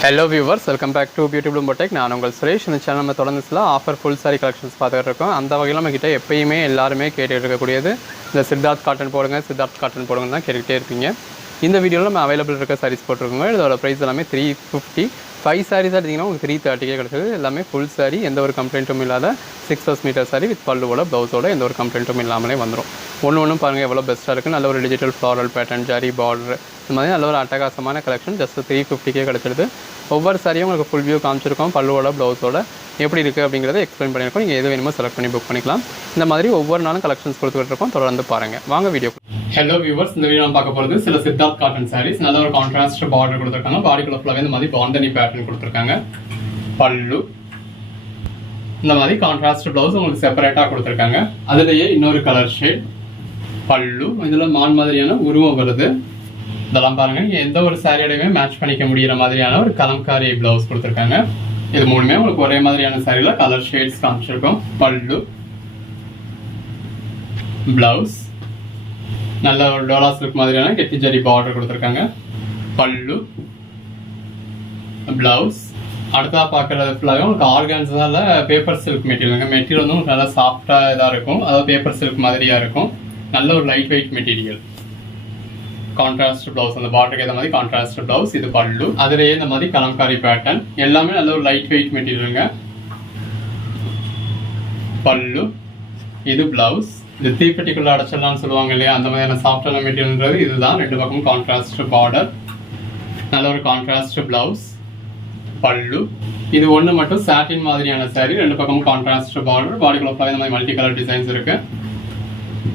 Hello viewers, welcome back to beauty bloom boutique. நான் உங்கள் சுரேஷ். இந்த சேனல் நம்ம தொடர்ந்து ஆஃபர் ஃபுல் சாரி கலெக்ஷன்ஸ் பார்த்துட்டு இருக்கோம். அந்த வகையில் நம்மக்கிட்ட எப்பயுமே எல்லாருமே கேட்டுட்டு இருக்கக்கூடியது இந்த சித்தார்த் காட்டன் போடுங்க, சித்தார்த் காட்டன் போடுங்க தான் கேட்டுக்கிட்டே இருப்பீங்க. இந்த வீடியோவில் நம்ம அவைலபிள் இருக்க சாரீஸ் போட்டிருக்கோங்க. இதோட ப்ரைஸ் எல்லாமே 350. 5 சாரீஸ் எடுத்திங்கன்னா உங்களுக்கு 330 கிடச்சிது. எல்லாமே ஃபுல் சாரி, எந்த ஒரு கம்ப்ளைண்ட்டும் இல்லாத 6 மீட்டர் சாரி வித் பல்லுவோட ப்ளவுஸோட எந்த ஒரு கம்ப்ளைண்ட்டும் இல்லாமலே வந்துடும். ஒன்று பாருங்கள் எவ்வளோ பெஸ்ட்டாக இருக்குது. நல்ல ஒரு digital floral pattern, zari border, இந்த மாதிரி நல்ல ஒரு அட்டகாசமான கலெக்ஷன். ஜஸ்ட் 350 கிடச்சிடுது. ஒவ்வொரு சாரியும் உங்களுக்கு ஃபுல் வியூ காமிச்சிருக்கோம். பல்லுவோட ப்ளவுஸோட எப்படி இருக்குது அப்படிங்கிறத எக்ஸ்பிளைன் பண்ணியிருக்கோம். நீங்கள் எது வேணுமோ செலக்ட் பண்ணி புக் பண்ணிக்கலாம். இந்த மாதிரி ஒவ்வொரு நாளும் கலெக்ஷன்ஸ் கொடுத்துட்டு இருக்கோம். தொடர்ந்து பாருங்கள். வாங்க வீடியோ. ஹலோ வியூவர்ஸ், இந்த வீடியோ நம்ம பார்க்க போகிறது சில சித்தார்த் காட்டன் சாரீஸ். நல்ல ஒரு கான்ட்ராஸ்ட் பார்டர் கொடுத்துருக்காங்க. பாடிக்குள்ள ஃபுல்லாகவே இந்த மாதிரி பாண்டனி பேட்டர்ன் கொடுத்துருக்காங்க. பல்லு இந்த மாதிரி கான்ட்ராஸ்ட் ப்ளவுஸ் உங்களுக்கு செப்பரேட்டாக கொடுத்துருக்காங்க. அதுலேயே இன்னொரு கலர் ஷேட் பல்லு. இதில் மான் மாதிரியான உருவம் வருது. இதெல்லாம் பாருங்க, நீங்க எந்த ஒரு சாரியோடையுமே மேட்ச் பண்ணிக்க முடியற மாதிரியான ஒரு கலம்காரி பிளவுஸ் கொடுத்துருக்காங்க. இது மூணுமே உங்களுக்கு ஒரே மாதிரியான சாரியில கலர் ஷேட்ஸ் காமிச்சிருக்கோம். பல்லு, பிளவுஸ் நல்ல ஒரு டோலா சில்க் மாதிரியான கெட்டி ஜரி பார்டர் கொடுத்துருக்காங்க. பல்லு, பிளவுஸ். அடுத்தா பார்க்கறது ஃபுல்லாகவே உங்களுக்கு ஆர்கான்ஸால பேப்பர் சில்க் மெட்டீரியல். மெட்டீரியல் வந்து உங்களுக்கு நல்லா சாஃப்டா இதாக இருக்கும். அதாவது பேப்பர் சில்க் மாதிரியா இருக்கும். நல்ல ஒரு light weight material. Contrast blouse, அந்த பார்டருக்கு ஏற்ற மாதிரி கான்ட்ராஸ்ட் பிளவுஸ். இது பல்லு. அதுலேயே இந்த மாதிரி கலம்காரி பேட்டர்ன். எல்லாமே நல்ல ஒரு லைட் வெயிட் மெட்டீரியலுங்க. பல்லு, இது பிளவுஸ். இது தீப்பெட்டிக்குள்ள அடைச்சிடலாம்னு சொல்லுவாங்க இல்லையா, அந்த மாதிரியான சாஃப்டான மெட்டீரியல்ன்றது இதுதான். ரெண்டு பக்கமும் கான்ட்ராஸ்ட் பார்டர், நல்ல ஒரு கான்ட்ராஸ்ட் பிளவுஸ். பல்லு, இது ஒன்று மட்டும் சாட்டின் மாதிரியான சாரி. ரெண்டு பக்கமும் கான்ட்ராஸ்ட் பார்டர், பாடிக்குள்ள இந்த மாதிரி மல்டி கலர் டிசைன்ஸ் இருக்கு.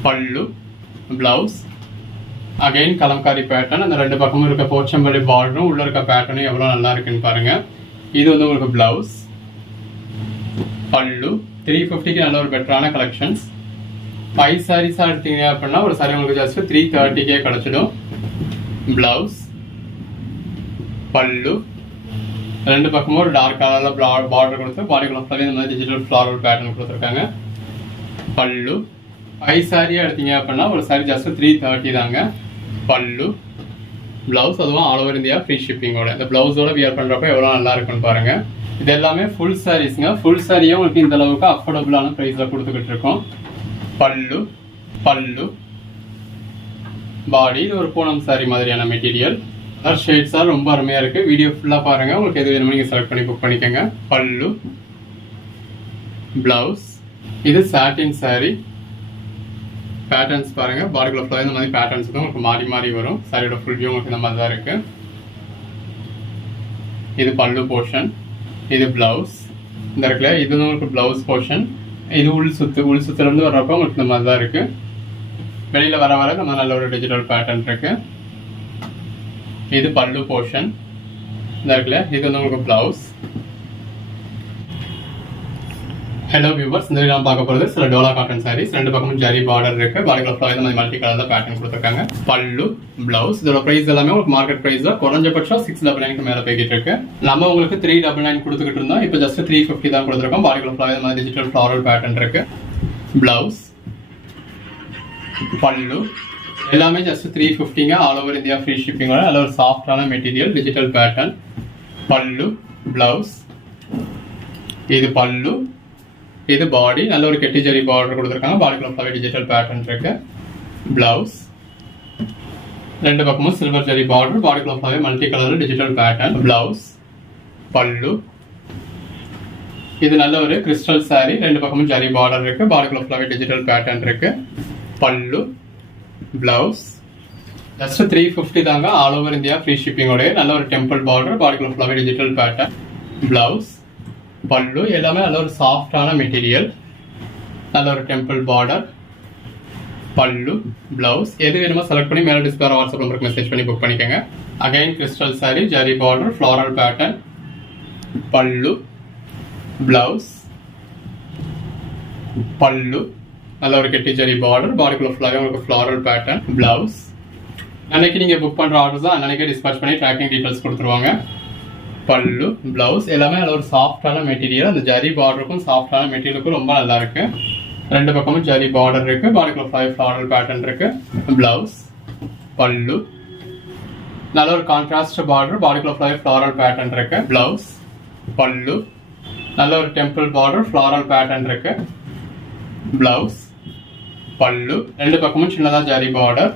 பல்லு, பிளவுஸ். Again Kalamkari pattern. அந்த ரெண்டு பக்கமும் இருக்க போச்சம்பள்ளி பார்டரும் உள்ள இருக்க பேட்டர்னும் எவ்வளோ நல்லா இருக்குன்னு பாருங்க. இது வந்து உங்களுக்கு பிளவுஸ். பல்லு. 350க்கு நல்ல ஒரு பெட்டரான கலெக்ஷன்ஸ். 5 சாரீஸா எடுத்தீங்க அப்படின்னா ஒரு சாரி உங்களுக்கு ஜஸ்ட் 330 கிடைச்சிடும். பிளவுஸ், பல்லு. ரெண்டு பக்கமும் ஒரு டார்க் கலர்ல பார்டர் கொடுத்து பாடிக்குள்ள இந்த மாதிரி டிஜிட்டல் ஃப்ளாரல் பேட்டர்ன் கொடுத்துருக்காங்க. பல்லு. 5 சாரியா எடுத்தீங்க அப்படின்னா ஒரு சாரி ஜஸ்ட் 330 தாங்க. பல்லு, பிளவுஸ். அதுவும் ஆல் ஓவர் இந்தியா ஃப்ரீ ஷிப்பிங்கோட. இந்த பிளவுஸோட வியர் பண்றப்ப எவ்வளவு நல்லா இருக்குன்னு பாருங்க. இது எல்லாமே ஃபுல் சாரீஸ்ங்க. ஃபுல் சாரியும் உங்களுக்கு இந்த அளவுக்கு அஃபோர்டபுளான பிரைஸ்ல கொடுத்துக்கிட்டு இருக்கோம். பல்லு, பல்லு, பாடி. இது ஒரு பூனம் சாரி மாதிரியான மெட்டீரியல். கலர் ஷேட்ஸா ரொம்ப அருமையா இருக்கு. வீடியோ ஃபுல்லா பாருங்க. உங்களுக்கு எது வேணுமோ நீங்க செலக்ட் பண்ணி புக் பண்ணிக்கோங்க. பல்லு, பிளவுஸ். இது சாட்டின் சாரி. பேட்டர்ன்ஸ் பாருங்க. பாடிக்குள்ள ஃபுல்லாக இந்த மாதிரி பேட்டர்ன்ஸ் தான் உங்களுக்கு மாறி மாறி வரும். சாரியோட ஃபுல் வியூ உங்களுக்கு இந்த மாதிரி தான் இருக்கு. இது பல்லு போர்ஷன், இது பிளவுஸ். இந்த இருக்குல்ல, இது உங்களுக்கு பிளவுஸ் போர்ஷன். இது உள் சுத்துல இருந்து வர்றப்ப உங்களுக்கு இந்த மாதிரி தான் இருக்கு. வெளியில வர நம்ம நல்ல ஒரு டிஜிட்டல் பேட்டர்ன் இருக்கு. இது பல்லு போர்ஷன். இந்த இருக்குல்ல, இது வந்து உங்களுக்கு பிளவுஸ். ஹலோ வியூவர்ஸ், இந்த வீடியோ பார்க்க போகிறது சில டோலா காட்டன் சாரீஸ். ரெண்டு பக்கமும் ஜரி பார்டர் இருக்கு. பாடிக்குள்ள ஃபுல்லாக இந்த மாதிரி மல்டி கலர்ல பேட்டர்ன் கொடுத்துருக்காங்க. பல்லு, பிளவுஸ். இதோட பிரைஸ் எல்லாமே உங்களுக்கு மார்க்கெட் பிரைஸ்ல குறைஞ்சபட்சம் 699 மேல போய்கிட்டு இருக்கு. நம்ம உங்களுக்கு 399 கொடுத்துக்கிட்டு இருந்தோம். இப்போ ஜஸ்ட் 350 தான் கொடுத்துருக்கோம். பாடிக்குள்ள ஃபுல்லாக இந்த மாதிரி டிஜிட்டல் ஃப்ளாரல் பேட்டர்ன் இருக்கு. பிளவுஸ், பல்லு. எல்லாமே ஜஸ்ட் 350ங்க. ஆல் ஓவர் இந்தியா ஃப்ரீ ஷிப்பிங்கோட நல்ல ஒரு சாஃப்டான material, digital pattern. Pallu, blouse. இது பல்லு, இது பாடி. நல்ல ஒரு கெட்டி ஜரி பார்டர் கொடுத்துருக்காங்க. பாடிக்குள்ள ஃபுல்லாவே டிஜிட்டல் பேட்டர்ன் இருக்கு. பிளவுஸ். ரெண்டு பக்கமும் சில்வர் ஜரி பார்டர், பாடிக்குள்ள ஃபுல்லாவே multi colour digital pattern. Blouse, பல்லு. இது நல்ல ஒரு கிறிஸ்டல் சாரி. ரெண்டு பக்கமும் ஜரி பார்டர் இருக்கு. பாடிக்குள்ள ஃபுல்லாவே டிஜிட்டல் பேட்டர்ன் இருக்கு. பல்லு, பிளவுஸ். ஜஸ்ட் 350 தாங்க. ஆல் ஓவர் இந்தியா ஃப்ரீ ஷிப்பிங்கோட நல்ல ஒரு டெம்பிள் பார்டர், பாடிக்குள்ள ஃபுல்லாவே டிஜிட்டல் பேட்டர்ன். பிளவுஸ், பல்லு. எல்லாமே நல்ல ஒரு சாஃப்டான மெட்டீரியல், நல்ல ஒரு டெம்பிள் பார்டர். பல்லு, பிளவுஸ். எது வேணுமோ செலக்ட் பண்ணி மேல டிஸ்பிளே வாட்ஸ்அப் நம்பருக்கு மெசேஜ் பண்ணி புக் பண்ணிக்கோங்க. Again crystal sorry, zari border, floral pattern. Pallu, blouse, பல்லு. நல்ல ஒரு கெட்டி ஜரி பார்டர், பாடிக்குள்ள ஃபுல்லாகவே உங்களுக்கு ஃப்ளாரல் பேட்டர்ன். பிளவுஸ். அன்னைக்கு நீங்க புக் பண்ற ஆர்டர்ஸ் தான் அன்னைக்கே டிஸ்பேச் பண்ணி ட்ராக்கிங் டீடைல்ஸ் கொடுத்துருவாங்க. பல்லு, பிளவுஸ். எல்லாமே நல்ல ஒரு சாஃப்டான மெட்டீரியல். அந்த ஜரி பார்டருக்கும் சாஃப்டான மெட்டீரியலுக்கும் ரொம்ப நல்லா இருக்கு. ரெண்டு பக்கமும் ஜரி பார்டர் இருக்கு. பாடிக்குள்ள ஃப்ளாரல் பேட்டர்ன் இருக்கு. பிளவுஸ், பல்லு, நல்ல ஒரு கான்ட்ராஸ்ட் பார்டர், பாடிக்குள்ள ஃபுல்லாவே ஃப்ளாரல் பேட்டர்ன் இருக்கு. பிளவுஸ், பல்லு, நல்ல ஒரு டெம்பிள் பார்டர், ஃப்ளாரல் பேட்டர்ன் இருக்கு. பிளவுஸ், பல்லு, ரெண்டு பக்கமும் சின்னதா ஜரி பார்டர்.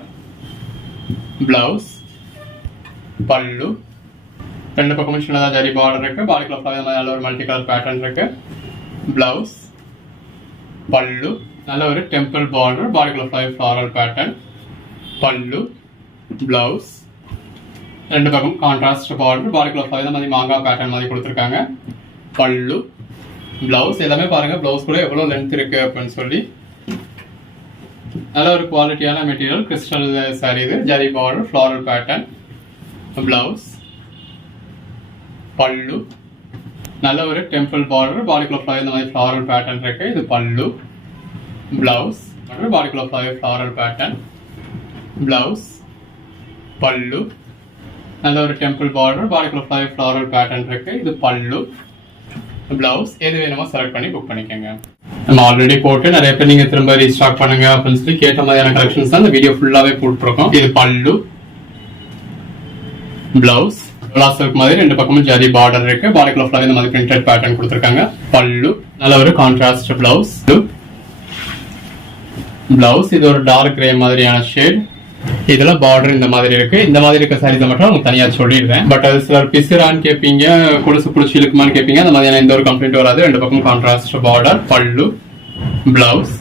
பிளவுஸ், பல்லு, ரெண்டு பக்கமும் சின்னதா ஜரி பார்டர் இருக்கு. பாடிக்குள்ள ஃபுல்லாவே நல்ல ஒரு மல்டி கலர் பேட்டர்ன் இருக்கு. பிளவுஸ், பல்லு, நல்ல ஒரு டெம்பிள் பார்டர், பாடிக்குள்ள ஃபுல்லாவே ஃப்ளாரல் பேட்டர்ன். பல்லு, பிளவுஸ், ரெண்டு பக்கம் கான்ட்ராஸ்ட் பார்டர், பாடிக்குள்ள ஃபுல்லாவே இந்த மாதிரி மாங்காய் பேட்டர்ன் மாதிரி கொடுத்துருக்காங்க. பல்லு, பிளவுஸ், எல்லாமே பாருங்க பிளவுஸ் கூட எவ்வளவு லென்த் இருக்கு அப்படின்னு சொல்லி. நல்ல ஒரு குவாலிட்டியான மெட்டீரியல், கிறிஸ்டல் சாரி இது. Zari border, floral pattern. Blouse, பல்லு, நல்ல ஒரு டெம்பிள் பார்டர், பாடிக்குள்ள ஃபுல்லாவே இந்த மாதிரி ஃப்ளாரல் பேட்டர்ன் இருக்கு. இது பல்லு. பிளவுஸ், பாடிக்குள்ள ஃபுல்லாவே ஃப்ளாரல் பேட்டர்ன். பிளவுஸ், பல்லு, நல்ல ஒரு டெம்பிள் பார்டர், பாடிக்குள்ள ஃபுல்லாவே ஃப்ளாரல் பேட்டர்ன் இருக்கு. இது பல்லு. பிளவுஸ், எது வேணுமோ செலக்ட் பண்ணி புக் பண்ணிக்கோங்க. நம்ம ஆல்ரெடி போட்டு நிறைய பேர் நீங்க திரும்ப ரீஸ்டாக் பண்ணுங்க அப்படின்னு சொல்லி கேட்ட மாதிரியான கலெக்ஷன்ஸ் தான் இந்த வீடியோ ஃபுல்லாவே போட்டுருக்கோம். இது பல்லு. பிளவுஸ், சில்க் மாதிரி ரெண்டு பக்கமும் ஜரி பார்டர் இருக்கு. பாடிக்குள்ள ஃபுல்லாவே இந்த மாதிரி பிரிண்டட் பேட்டர்ன் கொடுத்துருக்காங்க. பல்லு, நல்ல ஒரு கான்ட்ராஸ்ட் பிளவுஸ். பிளவுஸ், இது ஒரு டார்க் கிரே மாதிரியான ஷேட். இதுல பார்டர் இந்த மாதிரி இருக்கு. இந்த மாதிரி இருக்க சாரீஸ் மட்டும் உங்களுக்கு தனியா சொல்லிடுறேன். பட் அது சிலர் பிசுரான்னு கேட்பீங்க, குடிசு புடிச்சு இழுக்குமான்னு கேட்பீங்க. அந்த மாதிரியான எந்த ஒரு கம்ப்ளைண்ட் வராது. ரெண்டு பக்கம் கான்ட்ராஸ்ட் பார்டர். பல்லு, பிளவுஸ்,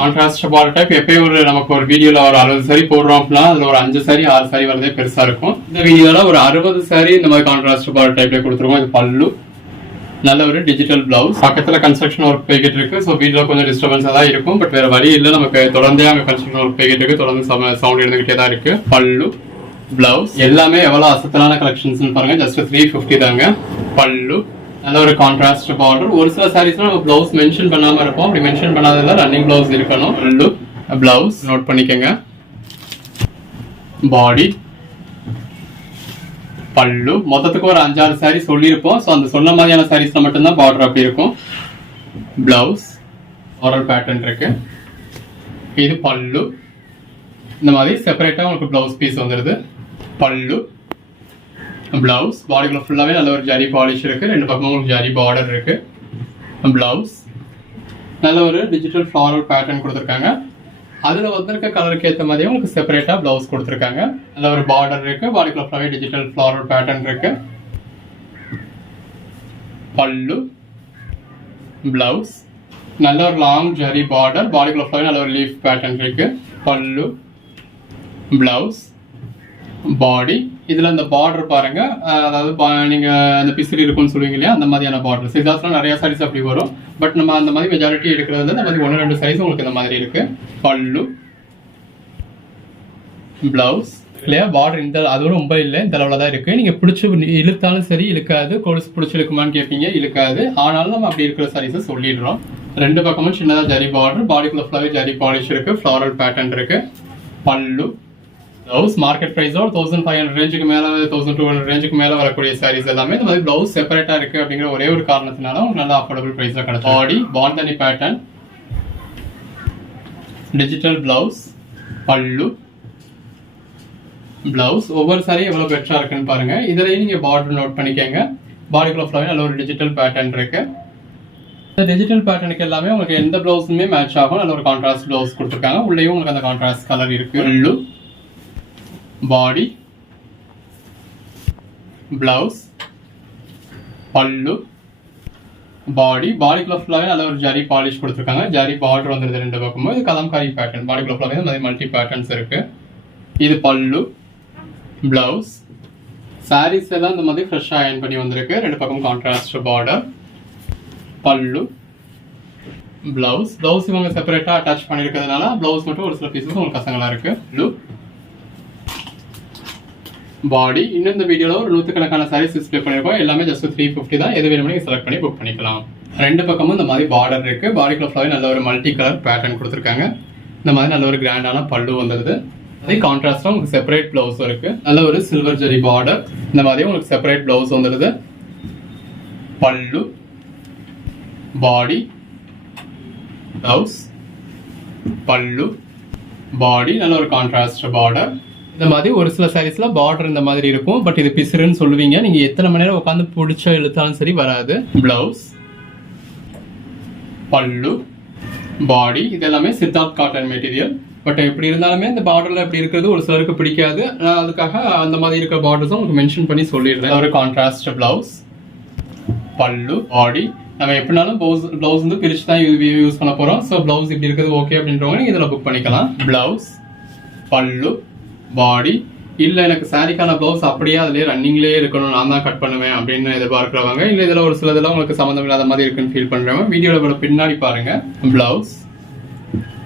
கான்ட்ராஸ்ட் பார்டர் டைப். எப்பயும் ஒரு நமக்கு ஒரு வீடியோல ஒரு 60 சாரி போடுறோம் அப்படின்னா அதுல ஒரு 5 சாரி 6 சாரி வரதே பெருசா இருக்கும். இந்த வீடியோல ஒரு 60 சாரி இந்த மாதிரி கான்ட்ராஸ்ட் பார்டர் டைப்ல கொடுத்துருக்கோம். இது பல்லு, நல்ல ஒரு டிஜிட்டல் பிளவுஸ். பக்கத்துல கன்ஸ்ட்ரக்ஷன் ஒர்க் போய்கிட்டு இருக்கு. ஸோ வீடியோ கொஞ்சம் டிஸ்டர்பன்ஸா தான் இருக்கும். பட் வேற வழி இல்லை, நமக்கு தொடர்ந்தே அங்கே கன்ஸ்ட்ரக்ஷன் ஒர்க் போய்கிட்டு இருக்கு. தொடர்ந்து சவுண்ட் இருந்துகிட்டே தான் இருக்கு. பல்லு, பிளவுஸ், எல்லாமே எவ்வளவு அசத்தலான கலெக்ஷன்ஸ் பாருங்க. ஜஸ்ட் 350 தாங்க. பல்லு, நல்ல ஒரு கான்ட்ராஸ்ட் பார்டர். ஒரு சில சாரீஸ்ல நம்ம பிளவுஸ் மென்ஷன் பண்ணாம இருப்போம். அப்படி மென்ஷன் பண்ணாததுல ரன்னிங் பிளவுஸ் இருக்கணும். பல்லு, பிளவுஸ் நோட் பண்ணிக்கங்க. பாடி, பல்லு, மொத்தத்துக்கு ஒரு 5-6 சாரி சொல்லியிருப்போம். ஸோ அந்த சொன்ன மாதிரியான சாரீஸ்ல மட்டும்தான் பார்டர் அப்படி இருக்கும். பிளவுஸ், ஃப்ளாரல் பேட்டர்ன் இருக்கு. இது பல்லு, இந்த மாதிரி செப்பரேட்டா உங்களுக்கு பிளவுஸ் பீஸ் வந்துருது. பல்லு, பிளவுஸ், பாடிக்குள்ள ஃபுல்லாவே நல்ல ஒரு ஜரி பாலிஷ் இருக்கு. ரெண்டு பக்கமும் உங்களுக்கு ஜரி பார்டர் இருக்கு. பிளவுஸ், நல்ல ஒரு டிஜிட்டல் ஃப்ளாரல் பேட்டர்ன் கொடுத்துருக்காங்க. அதுல வந்திருக்க கலருக்கு ஏற்ற மாதிரி உங்களுக்கு செப்பரேட்டா பிளவுஸ் கொடுத்துருக்காங்க. நல்ல ஒரு பார்டர் இருக்கு. பாடிக்குள்ள ஃபுல்லாவே டிஜிட்டல் ஃப்ளாரல் பேட்டர்ன் இருக்கு. பல்லு, பிளவுஸ், நல்ல ஒரு லாங் ஜரி பார்டர், பாடிக்குள்ள ஃபுல்லாவே நல்ல ஒரு லீஃப் பேட்டர்ன் இருக்கு. பல்லு, பிளவுஸ், பாடி. இதுல இந்த பார்டர் பாருங்க, அதாவது நீங்க அந்த பிசிறி இருக்கும்னு சொல்லுவீங்க இல்லையா, அந்த மாதிரியான பார்டர். சிதாஸ்லாம் நிறைய சாரீஸ் அப்படி வரும். பட் நம்ம அந்த மாதிரி மெஜாரிட்டி எடுக்கிறது இந்த மாதிரி 1-2 சாரீஸ் உங்களுக்கு இந்த மாதிரி இருக்கு. பல்லு, பிளவுஸ், இல்லையா பார்டர் இந்த அதுவும் ரொம்ப இல்லை, இந்த அளவுல தான் இருக்கு. நீங்க பிடிச்சி இழுத்தாலும் சரி இழுக்காது. கொலுசு பிடிச்சி இழுக்குமான்னு கேட்பீங்க, இழுக்காது. ஆனாலும் நம்ம அப்படி இருக்கிற சாரீஸை சொல்லிடுறோம். ரெண்டு பக்கமும் சின்னதா ஜரி பார்டர், பாடிக்குள்ள ஃபுல்லாவே ஜரி பாலிஷ் இருக்கு. ஃப்ளாரல் பேட்டர்ன் இருக்கு. பல்லு, பிளவுஸ், மார்க்கெட் பிரைஸ் 1500 ரேஞ்சுக்கு மேல 1200 ரேஞ்சுக்கு மேல வரக்கூடிய சாரீஸ் எல்லாமே இந்த மாதிரி பிளவுஸ் செப்பரேட்டா இருக்கு அப்படிங்கிற ஒரே ஒரு காரணத்தினால நல்ல அஃபோர்டபுள் பிரைஸ்ல கிடைக்கும். பாடி, பாந்தனி பேட்டர்ன், டிஜிட்டல் பிளவுஸ். பல்லு, பிளவுஸ், ஒவ்வொரு சாரியும் எவ்வளவு பெட்டரா இருக்குன்னு பாருங்க. இதுலயும் நீங்க பார்டர் நோட் பண்ணிக்கங்க. பாடிக்குள்ள ஃபுல்லாவே நல்ல ஒரு டிஜிட்டல் பேட்டர்ன் இருக்கு. இந்த டிஜிட்டல் பேட்டர்னுக்கு எல்லாமே உங்களுக்கு எந்த பிளவுஸுமே மேட்ச் ஆகும். நல்ல ஒரு கான்ட்ராஸ்ட் பிளவுஸ் கொடுத்துருக்காங்க. உள்ளேயும் உங்களுக்கு அந்த கான்ட்ராஸ்ட் கலர் இருக்கு. பல்லு, பாடி, பிளவுஸ், பல்லு, பாடி. பாடிக்குள்ள ஃபுல்லாவே நல்ல ஒரு ஜரி பாலிஷ் கொடுத்துருக்காங்க. ஜரி பார்டர் வந்துருது ரெண்டு பக்கமும். இது கலம்காரி பேட்டர்ன். பாடிக்குள்ள ஃபுல்லாவே இந்த மாதிரி மல்டி பேட்டர்ன்ஸ் இருக்கு. இது பல்லு, பிளவுஸ். சாரீஸ் எல்லாம் இந்த மாதிரி ஃப்ரெஷ்ஷா அயர்ன் பண்ணி வந்திருக்கு. ரெண்டு பக்கம் கான்ட்ராஸ்ட் பார்டர். பல்லு, பிளவுஸ். பிளவுஸ் இவங்க செப்பரேட்டா அட்டாச் பண்ணிருக்கிறதுனால பிளவுஸ் மட்டும் ஒரு சில பீசஸ் உங்களுக்கு கசங்களா இருக்கு. பாடி. இன்னும் இந்த வீடியோல ஒரு 100கணக்கான சாரீஸ் டிஸ்ப்ளே பண்ணிருக்கோம். எல்லாமே ஜஸ்ட் 350 தான். எது வேணுமோ நீங்க செலக்ட் பண்ணி புக் பண்ணிக்கலாம். ரெண்டு பக்கமும் இந்த மாதிரி பார்டர் இருக்கு. பாடிக்குள்ள ஃபுல்லாவே நல்ல ஒரு மல்டி கலர் பேட்டர்ன் கொடுத்துருக்காங்க. இந்த மாதிரி நல்ல ஒரு கிராண்டான பல்லு வந்துருது. அதே கான்ட்ராஸ்டா உங்களுக்கு செப்பரேட் பிளவுஸ் இருக்கு. நல்ல ஒரு சில்வர் ஜெரி பார்டர். இந்த மாதிரி உங்களுக்கு செப்பரேட் பிளவுஸ் வந்துருது. பல்லு, பாடி, பிளவுஸ், பல்லு, பாடி. நல்ல ஒரு கான்ட்ராஸ்ட் பார்டர். இந்த மாதிரி ஒரு சில சாரீஸ்ல பார்டர் இந்த மாதிரி இருக்கும், பட் இது பிசுறுன்னு சொல்லுவீங்க. நீங்க எத்தனை மணி நேரம் உட்காந்து பிடிச்ச இழுத்தாலும் சரி வராது. பிளவுஸ், பல்லு, பாடி, இது எல்லாமே சித்தார்த் காட்டன் மெட்டீரியல். பட் எப்படி இருந்தாலுமே இந்த பார்டர்ல எப்படி இருக்கிறது ஒரு சிலருக்கு பிடிக்காது. நான் அதுக்காக அந்த மாதிரி இருக்கிற பார்டர்ஸும் உங்களுக்கு மென்ஷன் பண்ணி சொல்லிடுறேன். ஒரு கான்ட்ராஸ்ட் பிளவுஸ், பல்லு, பாடி. நம்ம எப்படினாலும் பிளவுஸ் வந்து பிரிச்சு தான் யூஸ் பண்ண போறோம். ஸோ பிளவுஸ் இப்படி இருக்கிறது ஓகே அப்படின்றவங்க இதில் புக் பண்ணிக்கலாம். பிளவுஸ், பல்லு, பாடி. இல்லை எனக்கு சாரிக்கான பிளவுஸ் அப்படியே அதுலேயே ரன்னிங்லேயே இருக்கணும், நான் தான் கட் பண்ணுவேன் அப்படின்னு எதிர்பார்க்குறவங்க, இல்லை இதில் ஒரு சில இதெல்லாம் உங்களுக்கு சம்மந்தம் இல்லாத மாதிரி இருக்குன்னு ஃபீல் பண்ணுறவங்க வீடியோட பின்னாடி பாருங்க. பிளவுஸ்,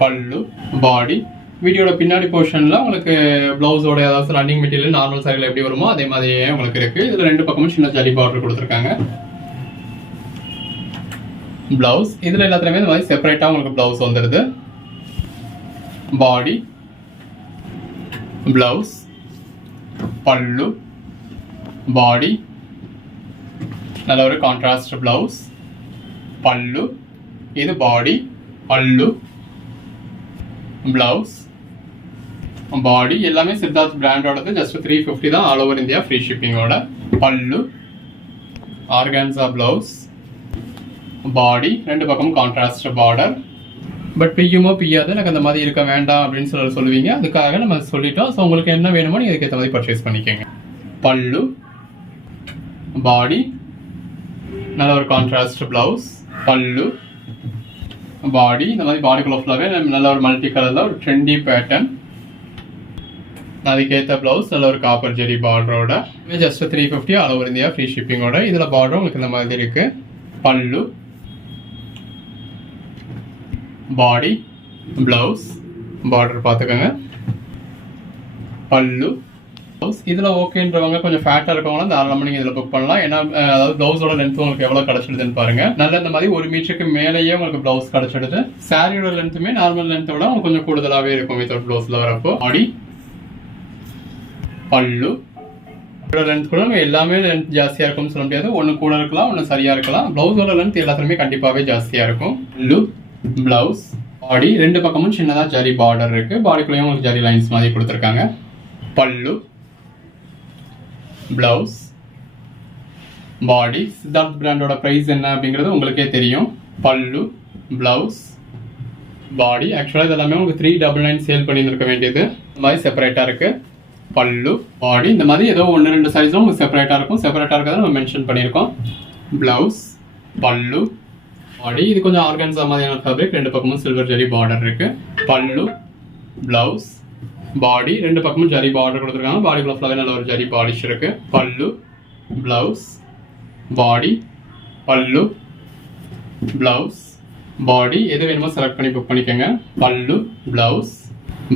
பல்லு, பாடி. வீடியோட பின்னாடி போர்ஷனில் உங்களுக்கு பிளவுஸோட ஏதாவது ரன்னிங் மெட்டீரியல் நார்மல் சாரியில் எப்படி வருமோ அதே மாதிரியே உங்களுக்கு இருக்கு. இதில் ரெண்டு பக்கமும் சின்ன ஜரி பார்டர் கொடுத்துருக்காங்க. பிளவுஸ், இதில் எல்லாத்துலேயுமே இந்த மாதிரி செப்பரேட்டாக உங்களுக்கு பிளவுஸ் வந்துடுது. பாடி, பிளவுஸ், பல்லு, பாடி. நல்ல ஒரு கான்ட்ராஸ்ட் பிளவுஸ், பல்லு, இது பாடி, பல்லு, பிளவுஸ், பாடி. எல்லாமே சித்தார்த் பிராண்டோடது. ஜஸ்ட் 350 தான், ஆல் ஓவர் இந்தியா ஃப்ரீ ஷிப்பிங்கோட. பல்லு, ஆர்கான்சா பிளவுஸ், பாடி. ரெண்டு பக்கம் கான்ட்ராஸ்ட் பார்டர். பட் பிய்யுமோ பிய்யாது, எனக்கு அந்த மாதிரி இருக்க வேண்டாம் அப்படின்னு சொல்லுவீங்க. அதுக்காக நம்ம சொல்லிட்டோம். ஸோ உங்களுக்கு என்ன வேணுமோ நீங்கள் அதுக்கேற்ற மாதிரி பர்ச்சேஸ் பண்ணிக்கோங்க. பல்லு, பாடி. நல்ல ஒரு கான்ட்ராஸ்ட் பிளவுஸ், பல்லு, பாடி. இந்த மாதிரி பாடிக்குள்ள ஃபுல்லாகவே நல்ல ஒரு மல்டி கலரில் ஒரு ட்ரெண்டி பேட்டர்ன். அதுக்கேற்ற பிளவுஸ் நல்ல ஒரு காப்பர் ஜெரி பார்டரோட. Just 350 all over India free ஷிப்பிங்கோட. இதில் பார்டரும் உங்களுக்கு இந்த மாதிரி இருக்கு. பல்லு, பாடி, பிளவுஸ், பார்டர் பார்த்துக்கோங்க. பல்லு, பிளவுஸ். இதில் ஓகேன்றவங்க கொஞ்சம் ஃபேட்டாக இருக்கவங்களாம் தாராளமாக நீங்கள் இதில் புக் பண்ணலாம். ஏன்னா அதாவது பிளவுஸோட லென்த் உங்களுக்கு எவ்வளோ கிடச்சிடுதுன்னு பாருங்க. நல்ல இந்த மாதிரி 1 மீட்டருக்கு மேலேயே உங்களுக்கு பிளவுஸ் கிடச்சிடுது. சாரியோட லென்த்துமே நார்மல் லென்த்தை விட உங்களுக்கு கொஞ்சம் கூடுதலாகவே இருக்கும் வித்தவுட் பிளவுஸில் வரப்போ. பாடி, பல்லு. லென்த் கூட எல்லாமே லென்த் ஜாஸ்தியாக இருக்கும்னு சொல்ல முடியாது. ஒன்று கூட இருக்கலாம், ஒன்று சரியாக இருக்கலாம். பிளவுஸோட லென்த் எல்லாத்துலேயுமே கண்டிப்பாகவே ஜாஸ்தியாக இருக்கும். பல்லு, பிளவுஸ், பாடி. ரெண்டு பக்கமும் சின்னதாக ஜரி பார்டர் இருக்கு. பாடிக்குள்ளேயும் உங்களுக்கு ஜரி லைன்ஸ் மாதிரி கொடுத்துருக்காங்க. பல்லு, பிளவுஸ், பாடி. சித்தார்த் பிராண்டோட பிரைஸ் என்ன அப்படிங்கிறது உங்களுக்கே தெரியும். பல்லு, பிளவுஸ், பாடி. ஆக்சுவலாக இது எல்லாமே உங்களுக்கு 399 சேல் பண்ணியிருக்க வேண்டியது. இந்த மாதிரி செப்பரேட்டாக இருக்கு. பல்லு, பாடி. இந்த மாதிரி ஏதோ 1-2 சைஸும் உங்களுக்கு செப்பரேட்டாக இருக்கும். செப்பரேட்டாக இருக்கிறத நம்ம மென்ஷன் பண்ணியிருக்கோம். பிளவுஸ், பல்லு, பாடி. இது கொஞ்சம் ஆர்கான்சா மாதிரியான ஃபேப்ரிக். ரெண்டு பக்கமும் சில்வர் ஜரி பார்டர் இருக்கு. பல்லு, பிளவுஸ், பாடி. ரெண்டு பக்கமும் ஜரி பார்டர் கொடுத்துருக்காங்க. பாடிக்குள்ள ஃபுல்லாகவே நல்ல ஒரு ஜரி பாலிஷ் இருக்கு. பல்லு, பிளவுஸ், பாடி, பல்லு, பிளவுஸ், பாடி. எது வேணுமோ செலக்ட் பண்ணி புக் பண்ணிக்கோங்க. பல்லு, பிளவுஸ்,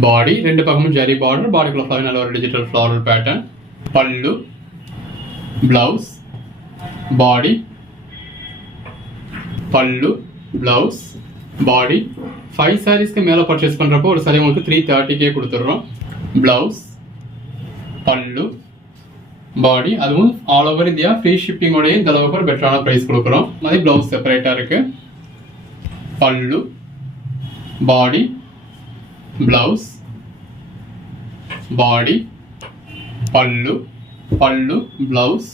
பாடி. ரெண்டு பக்கமும் ஜரி பார்டர். பாடிக்குள்ள ஃபுல்லாகவே நல்ல ஒரு digital floral pattern. Pallu, blouse, பாடி, பல்லு, பிளவுஸ், பாடி. 5 சாரீஸ்க்கு மேலே பர்ச்சேஸ் பண்ணுறப்போ ஒரு சாரி உங்களுக்கு 330 கொடுத்துட்றோம். பிளவுஸ், பல்லு, பாடி. அதுவும் ஆல் ஓவர் இந்தியா ஃப்ரீ ஷிப்பிங்கோடய இந்த அளவுக்கு ஒரு பெட்டரான ப்ரைஸ் கொடுக்குறோம். மாதிரி பிளவுஸ் செப்பரேட்டாக இருக்கு. பல்லு, பாடி, பிளவுஸ், பாடி, பல்லு, பல்லு, பிளவுஸ்,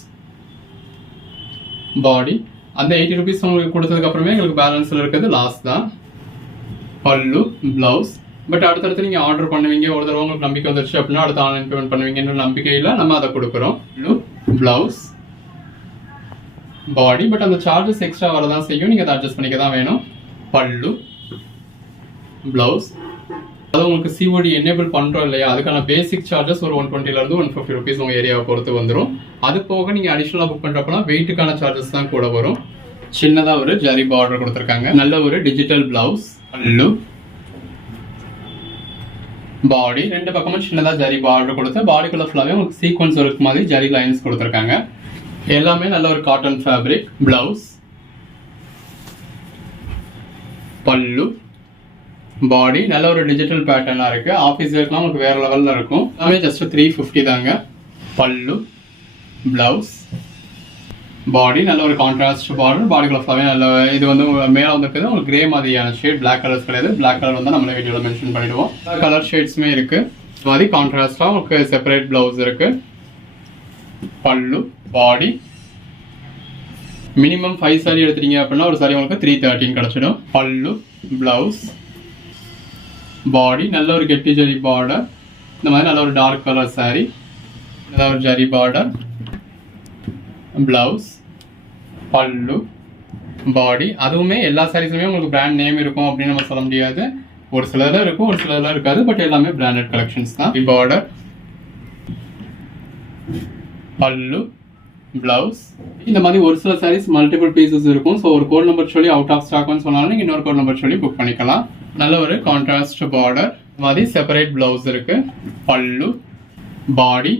பாடி. அந்த 80 rupees உங்களுக்கு கொடுத்ததுக்கு அப்புறமே எங்களுக்கு பேலன்ஸில் இருக்கிறது லாஸ்ட் தான். பல்லு, பிளவுஸ். பட் அடுத்தடுத்து நீங்கள் ஆர்டர் பண்ணுவீங்க, ஒரு தடவை உங்களுக்கு நம்பிக்கை வந்துருச்சு அப்படின்னா அடுத்த ஆன்லைன் பேமெண்ட் பண்ணுவீங்கன்ற நம்பிக்கையில் நம்ம அதை கொடுக்குறோம். பல்லு, பிளவுஸ், பாடி. பட் அந்த சார்ஜஸ் எக்ஸ்ட்ரா வரதான் செய்யும், நீங்கள் அதை அட்ஜஸ்ட் பண்ணிக்க தான் வேணும். பல்லு, பிளவுஸ். அது உங்களுக்கு சிஓடி எனேபிள் பண்ணுறோம் இல்லையா, அதுக்கான பேசிக் சார்ஜஸ் ஒரு 120 to 150 rupees உங்கள் ஏரியாவை பொறுத்து வந்துடும். அது போக நீங்கள் அடிஷ்னலாக புக் பண்ணுறப்பனா வெயிட்டுக்கான சார்ஜஸ் தான் கூட வரும். சின்னதாக ஒரு ஜரி பார்டர் கொடுத்துருக்காங்க. நல்ல ஒரு டிஜிட்டல் பிளவுஸ். பல்லு, பாடி. ரெண்டு பக்கமும் சின்னதாக ஜரி பார்டர் கொடுத்து பாடிக்குள்ள ஃபுல்லாகவே உங்களுக்கு சீக்வன்ஸ் ஒர்க் மாதிரி ஜரி லைன்ஸ் கொடுத்துருக்காங்க. எல்லாமே நல்ல ஒரு காட்டன் ஃபேப்ரிக். பிளவுஸ், பல்லு, பாடி. நல்ல ஒரு டிஜிட்டல் பேட்டர்னாக இருக்கு. ஆஃபீஸ் வேர்க்லாம் உங்களுக்கு வேற லெவலில் இருக்கும். எல்லாமே ஜஸ்ட் 350 தாங்க. பல்லு, பிளவுஸ், பாடி. நல்ல ஒரு கான்ட்ராஸ்ட் பார்டர். பாடிக்குள்ள ஃபுல்லாகவே நல்ல இது வந்து மேலே வந்துருக்குது உங்களுக்கு கிரே மாதிரியான ஷேட். பிளாக் கலர்ஸ் கிடையாது. பிளாக் கலர் வந்து நம்மளே வீடியோவில் மென்ஷன் பண்ணிடுவோம். கலர் ஷேட்ஸுமே இருக்கு. இந்த மாதிரி கான்ட்ராஸ்டாக உங்களுக்கு செப்பரேட் ப்ளவுஸ் இருக்கு. பல்லு, பாடி. மினிமம் 5 சாரி எடுத்துட்டீங்க அப்படின்னா ஒரு சாரி உங்களுக்கு 313 கிடைச்சிடும். பல்லு, பிளவுஸ், பாடி. நல்ல ஒரு கெட்டி ஜரி பார்டர். இந்த மாதிரி நல்ல ஒரு டார்க் கலர் சாரி, நல்ல ஒரு ஜரி பார்டர், பிளவுஸ், பல்லு, பாடி. அதுவுமே எல்லா சாரீஸுமே உங்களுக்கு பிராண்ட் நேம் இருக்கும் அப்படின்னு நம்ம சொல்ல முடியாது. ஒரு சிலர்ல இருக்கும், ஒரு சிலர்ல இருக்காது. பட் எல்லாமே பிராண்டட் கலெக்ஷன்ஸ் தான். பார்டர், பல்லு, பிளவுஸ். இந்த மாதிரி ஒரு சில சாரீஸ் மல்டிபிள் பீசஸ் இருக்கும். ஸோ ஒரு கோட் நம்பர் சொல்லி அவுட் ஆஃப் ஸ்டாக்னு சொன்னாலும் நீங்கள் இன்னொரு கோட் நம்பர் சொல்லி புக் பண்ணிக்கலாம். நல்ல ஒரு கான்ட்ராஸ்ட் பார்டர். இந்த மாதிரி செப்பரேட் பிளவுஸ் இருக்கு. பல்லு, பாடி,